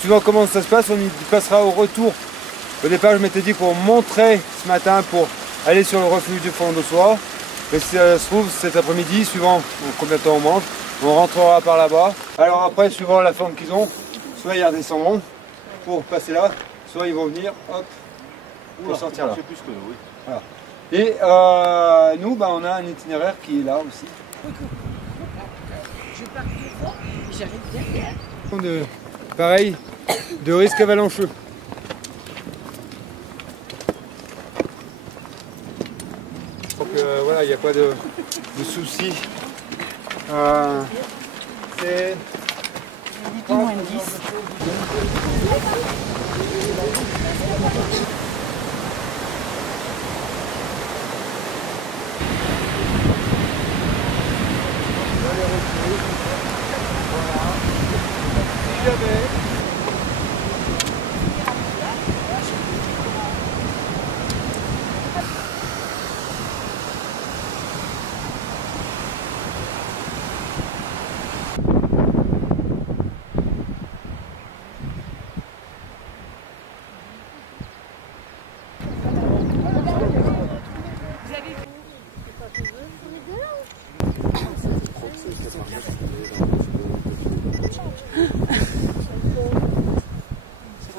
Suivant comment ça se passe, on y passera au retour. Au départ, je m'étais dit qu'on monterait ce matin pour aller sur le refuge du Fond d'Ossois. Mais si ça se trouve, cet après-midi, suivant combien de temps on mange, on rentrera par là-bas. Alors après, suivant la forme qu'ils ont, soit ils redescendront pour passer là, soit ils vont venir, hop, pour sortir là. Plus que nous, oui. Voilà. Et nous, on a un itinéraire qui est là aussi. Je pars devant, j'arrive derrière. Pareil, de risque avalancheux. Je crois que voilà, il n'y a pas de soucis. C'est 8 moins 10.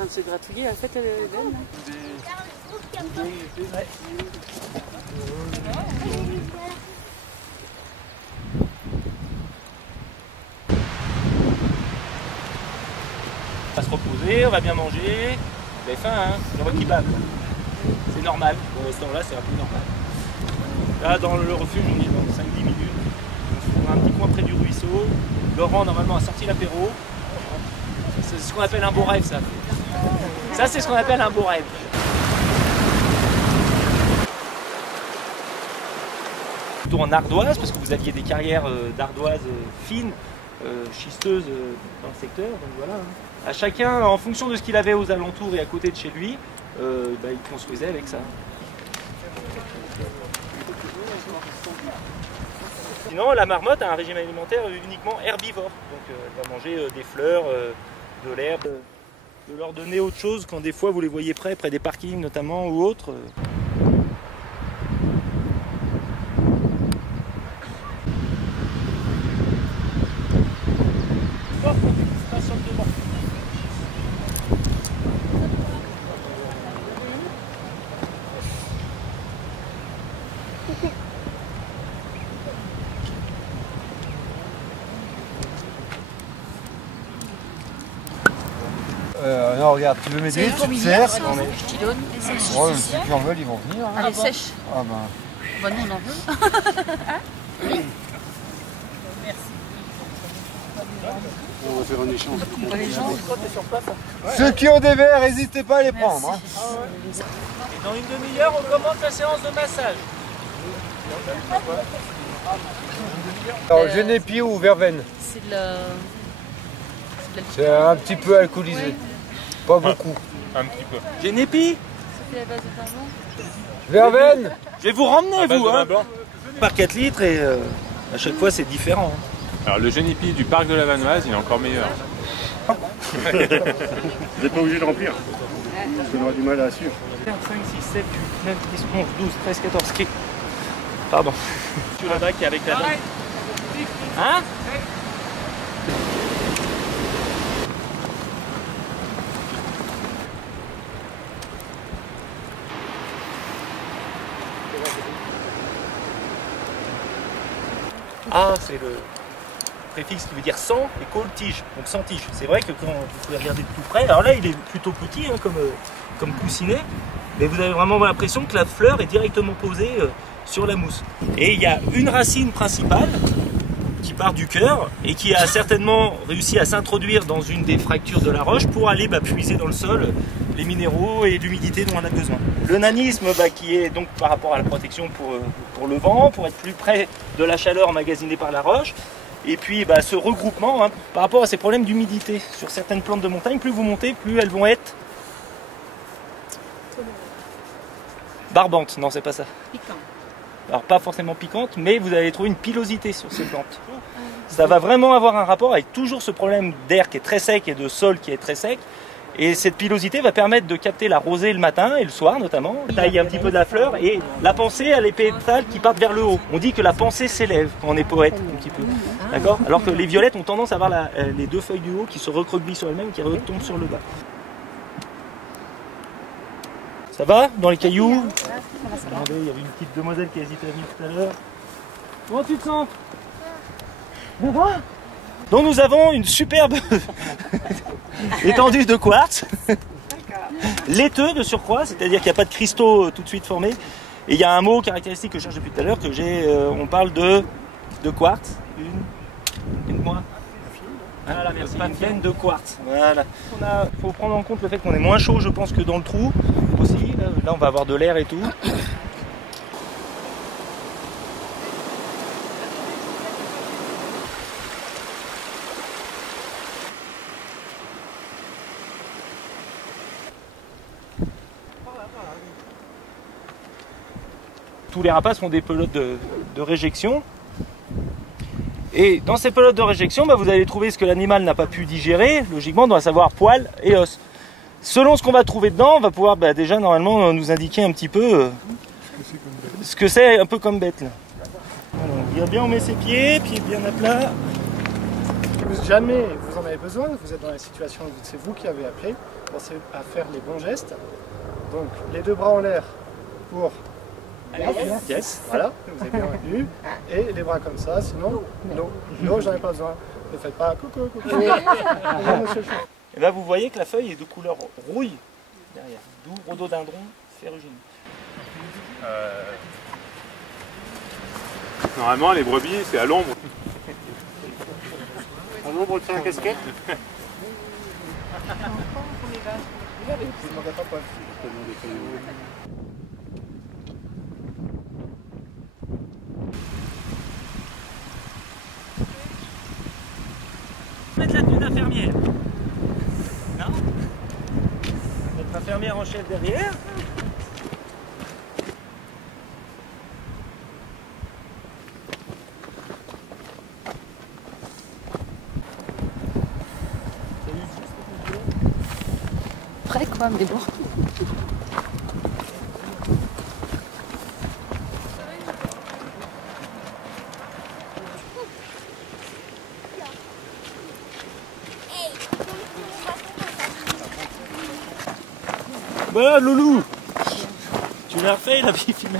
Se gratouiller, en fait, elle est belle. On va se reposer, on va bien manger. Vous avez faim, hein? Je vois qu'il bave. C'est normal. Pour ce temps-là, c'est un peu normal. Là, dans le refuge, on est dans 5-10 minutes. On se trouve un petit coin près du ruisseau. Laurent, normalement, a sorti l'apéro. C'est ce qu'on appelle un beau rêve, ça. Ça, c'est ce qu'on appelle un beau rêve. Plutôt en ardoise, parce que vous aviez des carrières d'ardoise fines, schisteuses dans le secteur. Donc voilà. À chacun, en fonction de ce qu'il avait aux alentours et à côté de chez lui, il construisait avec ça. Sinon, la marmotte a un régime alimentaire uniquement herbivore. Donc elle va manger des fleurs, de l'herbe. De leur donner autre chose quand des fois vous les voyez près des parkings notamment ou autres. Non, regarde, tu veux m'aider, tu te sers. Je t'y donne. Oh, ceux qui en veulent, ils vont venir. Elle est sèche. Ah Bah nous on en veut. Merci. On va faire un échange. Ceux qui ont des verres, n'hésitez pas à les prendre. Hein. Et dans une demi-heure, on commence la séance de massage. Alors, Genépi ou Verveine? C'est de la... C'est un petit peu alcoolisé. Pas beaucoup. Un petit peu. Genépi? Ça fait la base de vin blanc. Verveine? Je vais vous ramener, vous, hein. Blanc. Par 4 litres et à chaque fois c'est différent. Hein. Alors le Genépi du parc de la Vanoise, il est encore meilleur. Vous n'êtes pas obligé de remplir. Parce qu'on aura du mal à suivre. 5, 6, 7, 8, 9, 10, 11, 12, 13, 14, 15. Pardon. Sur là-bas qui est avec la dame. Hein? Ah, c'est le préfixe qui veut dire sans et col tige, donc sans tige. C'est vrai que quand vous pouvez regarder de tout près, alors là il est plutôt petit hein, comme coussinet, mais vous avez vraiment l'impression que la fleur est directement posée sur la mousse. Et il y a une racine principale qui part du cœur et qui a certainement réussi à s'introduire dans une des fractures de la roche pour aller puiser dans le sol les minéraux et l'humidité dont on a besoin. Le nanisme qui est donc par rapport à la protection pour le vent, pour être plus près de la chaleur emmagasinée par la roche. Et puis ce regroupement hein, par rapport à ces problèmes d'humidité. Sur certaines plantes de montagne, plus vous montez, plus elles vont être barbantes. Non, c'est pas ça. Piquant. alors pas forcément piquantes, mais vous allez trouver une pilosité sur ces plantes. Ça va vraiment avoir un rapport avec toujours ce problème d'air qui est très sec et de sol qui est très sec. Et cette pilosité va permettre de capter la rosée le matin et le soir notamment. Taille un petit peu de la fleur et la pensée, elle a les pétales qui partent vers le haut. On dit que la pensée s'élève quand on est poète un petit peu. D'accord? Alors que les violettes ont tendance à avoir les deux feuilles du haut qui se recroquevillent sur elles-mêmes et qui retombent sur le bas. Ça va dans les cailloux? Regardez, il y avait une petite demoiselle qui hésitait à venir tout à l'heure. Comment tu te sens? Donc nous avons une superbe étendue de quartz, laiteux de surcroît, c'est-à-dire qu'il n'y a pas de cristaux tout de suite formés. Et il y a un mot caractéristique que je cherche depuis tout à l'heure, que on parle de quartz, une moi. Voilà, merci. Pas une de quartz. Voilà. Il faut prendre en compte le fait qu'on est moins chaud, je pense, que dans le trou aussi. Là on va avoir de l'air et tout. Tous les rapaces font des pelotes de réjection. Et dans ces pelotes de réjection, vous allez trouver ce que l'animal n'a pas pu digérer, logiquement, on va savoir poils et os. Selon ce qu'on va trouver dedans, on va pouvoir déjà normalement nous indiquer un petit peu ce que c'est un peu comme bête. Là. Alors, bien on met ses pieds bien à plat. Si jamais vous en avez besoin, vous êtes dans la situation où c'est vous qui avez appelé, pensez à faire les bons gestes. Donc les deux bras en l'air pour... Yes. Voilà, vous avez bien eu. Et les bras comme ça, sinon, non, j'en ai pas besoin. Ne faites pas coucou, coucou. Et là, vous voyez que la feuille est de couleur rouille derrière, d'où rhododendron ferrugineux. Normalement, les brebis, c'est à l'ombre. À l'ombre, tu as un casquette. Mettre la tenue d'infirmière. Non? Mettre l'infirmière en chef derrière. Prêt quoi, mais bon. Voilà, loulou. Tu l'as refait, la vie filmée.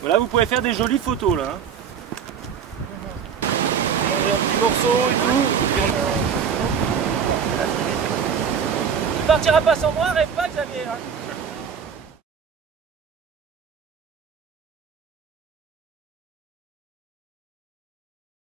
Voilà, vous pouvez faire des jolies photos là. On met un petit morceau et tout. Tu partiras pas sans moi, rêve pas Xavier. Hein.